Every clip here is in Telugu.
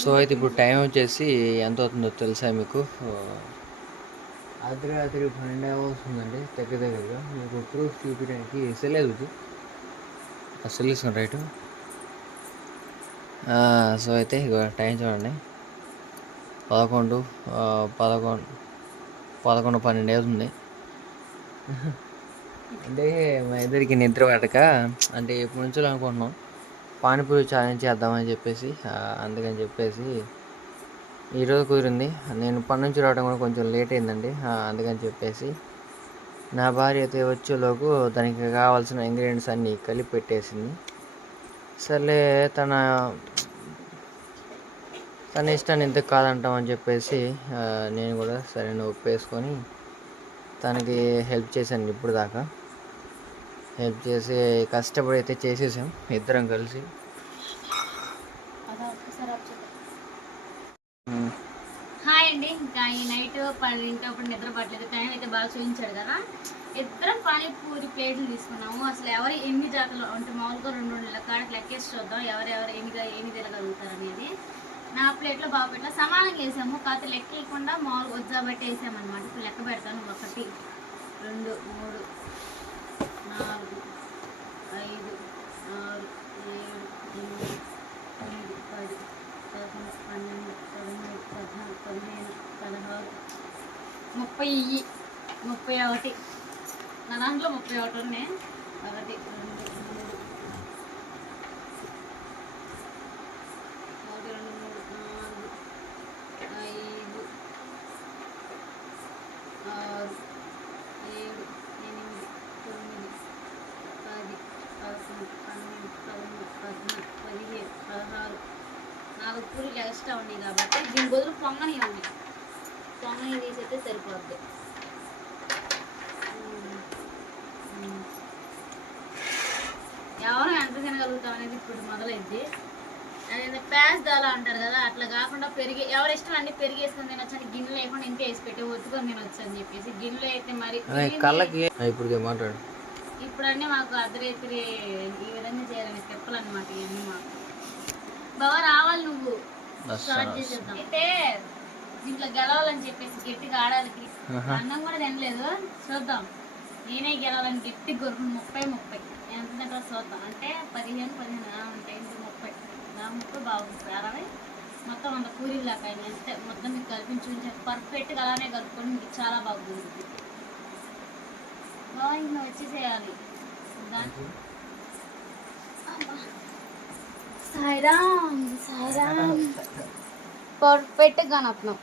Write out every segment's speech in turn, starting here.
సో అయితే ఇప్పుడు టైం వచ్చేసి ఎంత అవుతుందో తెలుసా మీకు? అర్ధరాత్రి పన్నెండు అవుతుందండి దగ్గర దగ్గరగా. మీకు ప్రూఫ్ చూపించడానికి సెల్ ఎదుగుతుంది ఆ సెల్ ఇస్తాను రైట్ సో అయితే ఇక టైం చూడండి. పదకొండు పదకొండు పదకొండు పన్నెండు అవుతుంది. అంటే మా ఇద్దరికి నిద్ర పట్టక అంటే ఎప్పటి నుంచో అనుకుంటున్నాం. పానీపూరి ఛాలెంజ్ చేద్దామని చెప్పేసి అందుకని చెప్పేసి ఈరోజు కుదిరింది. నేను పని నుంచి రావడం కూడా కొంచెం లేట్ అయిందండి. అందుకని చెప్పేసి నా భార్య అయితే వచ్చేలోపు దానికి కావాల్సిన ఇంగ్రీడియంట్స్ అన్నీ కలిపి పెట్టేసింది. సర్లే తన తన ఇష్టాన్ని ఎందుకు కాదంటామని చెప్పేసి నేను కూడా సరే ఒప్పేసుకొని తనకి హెల్ప్ చేశాను ఇప్పుడు దాకా హెల్ప్ చేసి కష్టపడి అయితే చేసేసాం ఇద్దరం కలిసి. హాయ్ అండి. ఇంకా ఈ నైట్ పన్నెండింటి అప్పుడు నిద్ర పట్టలేదు. టైం అయితే బాగా చూపించాడు కదా. ఇద్దరం పానీపూరి ప్లేట్లు తీసుకున్నాము. అసలు ఎవరు ఎన్ని జాతలు అంటే మామూలుగా రెండు రెండు లెక్క లెక్కేసి చూద్దాం ఎవరెవరు ఎన్ని ఎన్ని తినగలుగుతారు అనేది నా ప్లేట్లో బాగా పెట్టా సమానంగా వేసాము. కాకపోతే లెక్క వేయకుండా మామూలుగా వజ్జాబట్టి వేసామన్నమాట. ఇప్పుడు లెక్క పెడతాను ఒకటి రెండు మూడు నాలుగు ఐదు ఆరు ఏడు ఎనిమిది తొమ్మిది పది పదకొండు పన్నెండు పదమూడు పద్నాలుగు పదిహేను పదహారు ముప్పై ఇయ్యి ముప్పై ఒకటి. నా దాంట్లో ముప్పై ఒకటి ఉన్నాయి. ఒకటి రెండు మూడు. ఒకటి రెండు మూడు నాలుగు ఐదు ఆరు ఏడు ఎనిమిది తొమ్మిది పది పదకొండు పన్నెండు పదమూడు పద్నాలుగు పదిహేను పదహారు నాలుగు పూరీలు ఎక్స్ట్రా ఉన్నాయి కాబట్టి దీని బదులు పొంగని ఉన్నాయి. పొంగని తీసేస్తే సరిపోద్ది. ఎవరు ఎంత తినగలుగుతాం అనేది ఇప్పుడు మొదలైంది అదే ప్యాస్ దాలా అంటారు కదా అట్లా కాకుండా పెరిగి ఎవరి ఇష్టం అన్ని పెరిగి వేసుకొని తినొచ్చు అని గిన్నెలు లేకుండా ఇంతే వేసి పెట్టి ఒత్తుకొని తినొచ్చు అని చెప్పేసి గిన్నెలో అయితే మరి అదే కళ్ళకి ఆ, ఇప్పుడు ఇదే మాట్లాడు. ఇప్పుడు అన్నీ మాకు అర్ధరేత్రి ఈ విధంగా చేయాలని తిప్పలు అనమాట ఇవన్నీ మాకు. బాగా రావాలి నువ్వు. స్టార్ట్ చేసేద్దాం. అయితే దీంట్లో గెలవాలని చెప్పేసి గట్టిగా ఆడాలి. అన్నం కూడా తినలేదు. చూద్దాం. నేనే గెలవాలని గట్టి గొర్రెలు ముప్పై ముప్పై. ఎంత తింటారో చూద్దాం. అంటే పదిహేను పదిహేను ఉంటాయి ఇంటి ముప్పై. నా ముప్పై బాగుంటుంది అరవై. మొత్తం వంద పూరీలు దాకా అయింది. అంతే. మొత్తం మీకు కల్పించి ఉంచారు పర్ఫెక్ట్గా అలానే కలుపుకొని మీకు చాలా బాగుంది బాగా ఇంకా వచ్చేసేయాలి. దాంట్లో సాయిరామ్ సాయిరామ్. పర్ఫెక్ట్గా నప్నం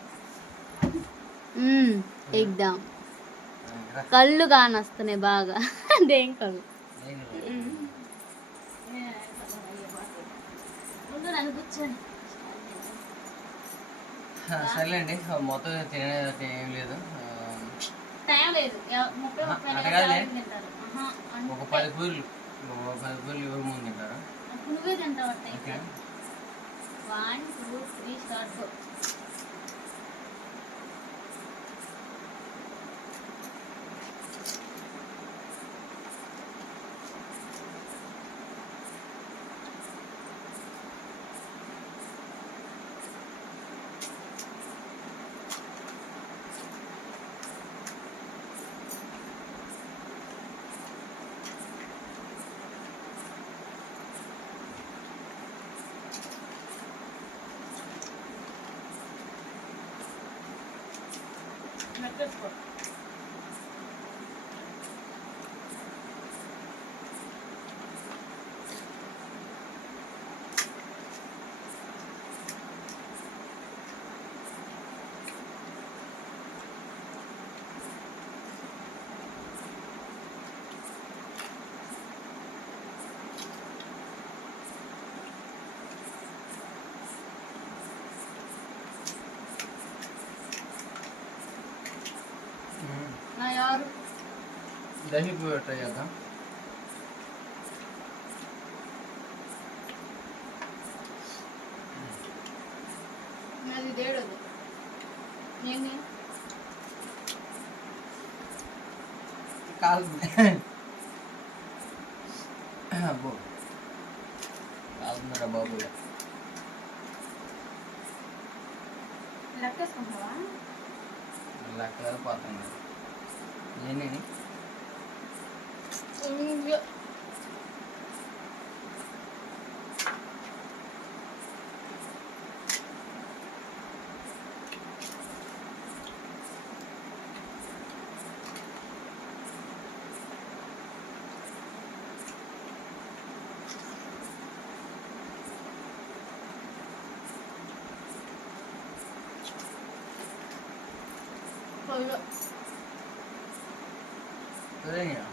ఎగ్దాం. కళ్ళు కానొస్తున్నాయి బాగా. అదేం కళ్ళు సర్లేండి. మొత్తం తినేది ఏం లేదు. ఒక పది పూరీలు ఒక పది పూరీలు ఎవరు ముందు తింటారు? నువ్వే తింటావు? టూ త్రీ స్టార్ట్ గో మెట్టేసుకో నా ఎవరు దహి పూరి ట్రై చేద్దాం అబ్బో. కాదురా బాబు. లెక్కేసుకుంటున్నావా లెక్క పోతుంది నేనే. ఇంకో. పొయ్యిలో. అదే ఇందాక కానీ వీడియో ఆపలేదు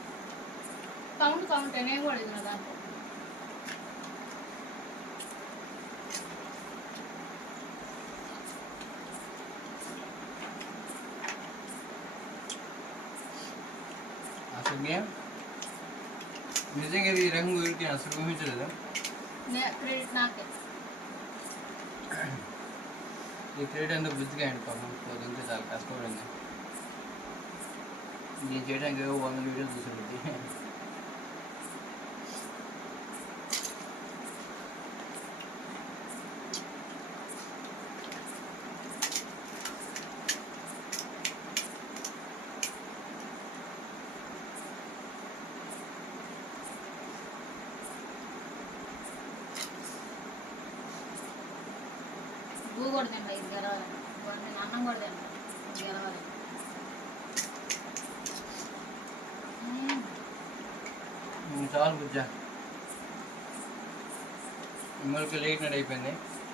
అయిపోగొట్టాలి మ్మ్. మ్మ్. సరిగ్గా పోయినప్పుడు తీసేసాను కౌంట్ కౌంట్ నేను కూడా ఇది నా దాంట్లో అసలు నిజంగా ఇది ఈ రంగు ఊరికి అసలు ఊహించలేదు నే- క్రెడిట్ నాకే ఈ క్రెడిట్ అంతా బుద్ధిగా అండి పాపం పొద్దుంటే చాలా కష్టపడింది నేను చేయడానికి ఏవో వందల వీడియోలు చూసింది భూ కూడా తింటా ఇది గెలవాలి నేను అన్నం కూడా తింటా ఇది గెలవాలి మ్మ్. చాలా బుజ్జా మిమ్మల్ని లేట్ నైట్ అయిపోయింది.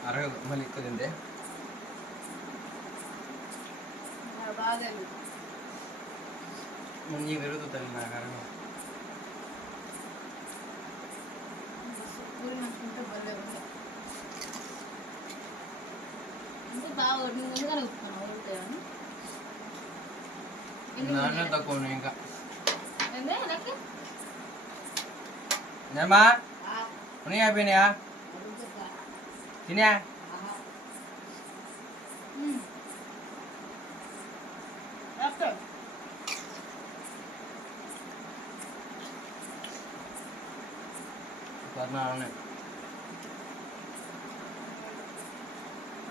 అరగదు మళ్ళీ ఎక్కువ తింటే. మంచి పెరుగుతుంది నాకు అరగదు నాన్న తక్కువ ఇంకా. ఏమా ఉన్నాయి అయిపోయినాయా తినే మ్మ్. డాక్టర్ పద్నాలుగు ఉన్నాయి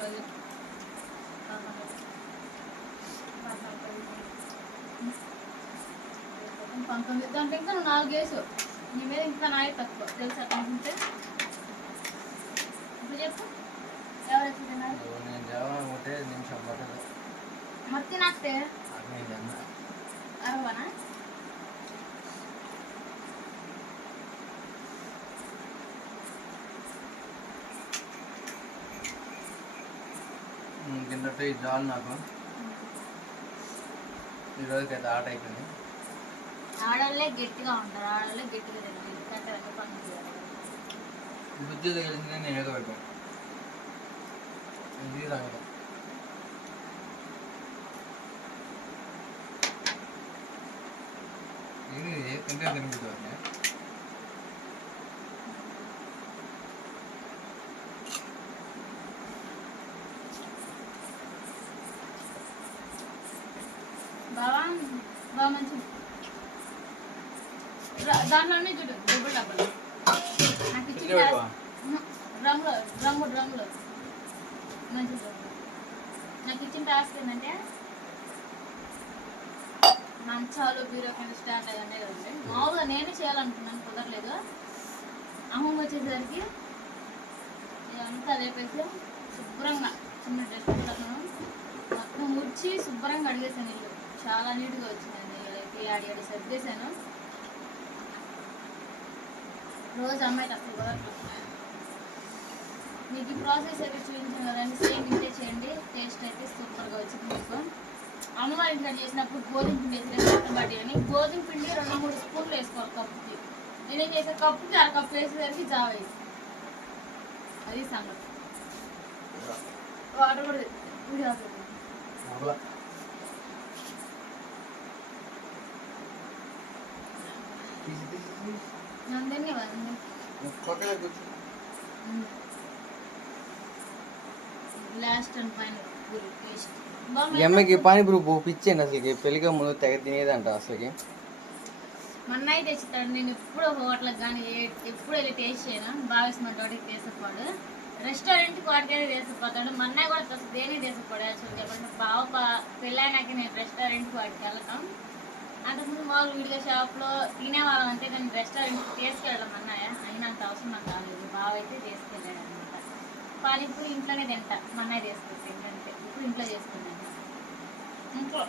అది. పంతొమ్మిది దాంట్లో ఇంకా నువ్వు నాలుగు వేసు నీ మీద ఇంకా నాయ తక్కువ తెలుసా అనుకుంటే ఇప్పుడు చెప్పు ఎవరు ఎప్పుడు తిన్నారు ఓ, నేను చేయాలనుకుంటే నిమిషం పట్టదు మరి తినస్తే అది నేను తిన్నా. అరవనా ఉమ్, కిందట ఇది చాలు నాకు ఈ రోజుకైతే ఆట అయిపోయింది ఆడవాళ్ళే గట్టిగా ఉంటారు ఆడవాళ్ళే గట్టిగా తినాలి కట్టగా పని చేయాలి బుద్ధి తగిలింది నేను ఏదో పెట్టాను ఇది రంగం ఇది తింటే తినిపిస్తుంది బాగా బాగా మంచి దాంట్లోనే చూడు డబ్బులు డబ్బులు నాకు? డ్రమ్లో డ్రమ్ము డ్రమ్లో మంచి నాకు ఇచ్చిన టాస్క్ ఏంటంటే మంచాలు బీరో కింద స్టాండ్ అవన్నీ కదండి. మామూలుగా నేనే చేయాలనుకున్నాను కుదరలేదు. అమ్మమ్మ వచ్చేసరికి ఇదంతా లేపేసి శుభ్రంగా చిన్న డ్రెస్ మొత్తం ముడిచి శుభ్రంగా అడిగేసాను ఇల్లు. చాలా నీట్గా వచ్చిందండి. ఆడి ఆడి సర్దేశాను. రోజు అమ్మాయి అసలు కూడా మీకు ఈ ప్రాసెస్ అయితే చూపించిన కదండి సేమ్ ఇంటే చేయండి. టేస్ట్ అయితే సూపర్గా వచ్చింది మీకు. అమ్మవారి ఇంట్లో చేసినప్పుడు గోధుమ పిండి వేసిన బట్టి అని. గోధుమ పిండి రెండు మూడు స్పూన్లు వేసుకోవాలి కప్పుకి. నేనేం చేసే? కప్పుకి అర కప్పు వేసేసరికి జావ వేసి అది సంగతి. వాటర్ కూడా వీడియో ఆఫ్ అమ్మాయికి పానీపూరి పిచ్చేయండి అసలుకి. పెళ్ళిగా ముందు తెగ తినేదంట అసలుకి. మన్నయ్య తెచ్చుతాడు నేను ఎప్పుడు హోటల్కి కానీ ఎప్పుడు వెళ్ళి టేస్ట్ చేయను. భావిస్తున్న వాడికి తీసుకుపోడు. రెస్టారెంట్కి వాడికైతే తీసుకుపోతాడు. మన్నయ్య కూడా అసలు దేనికి తీసుకుపోడు? యాక్చువల్ చెప్పండి. బావ పెళ్ళైనాక నేను రెస్టారెంట్కి వాడికి వెళ్తాం అంతకుముందు మామూలు వీడియో షాప్లో తినేవాళ్ళం అంతే కానీ రెస్టారెంట్కి తీసుకెళ్ళడం అన్నాయా అయినంత అవసరం నాకు కాలేదు బావ అయితే తీసుకెళ్ళాడు అనమాట పానీపూరి ఇంట్లోనే తింటా. మన్నయ్య తీసుకొచ్చి ఏంటంటే ఇప్పుడు ఇంట్లో చేసుకున్నాను ఇంట్లో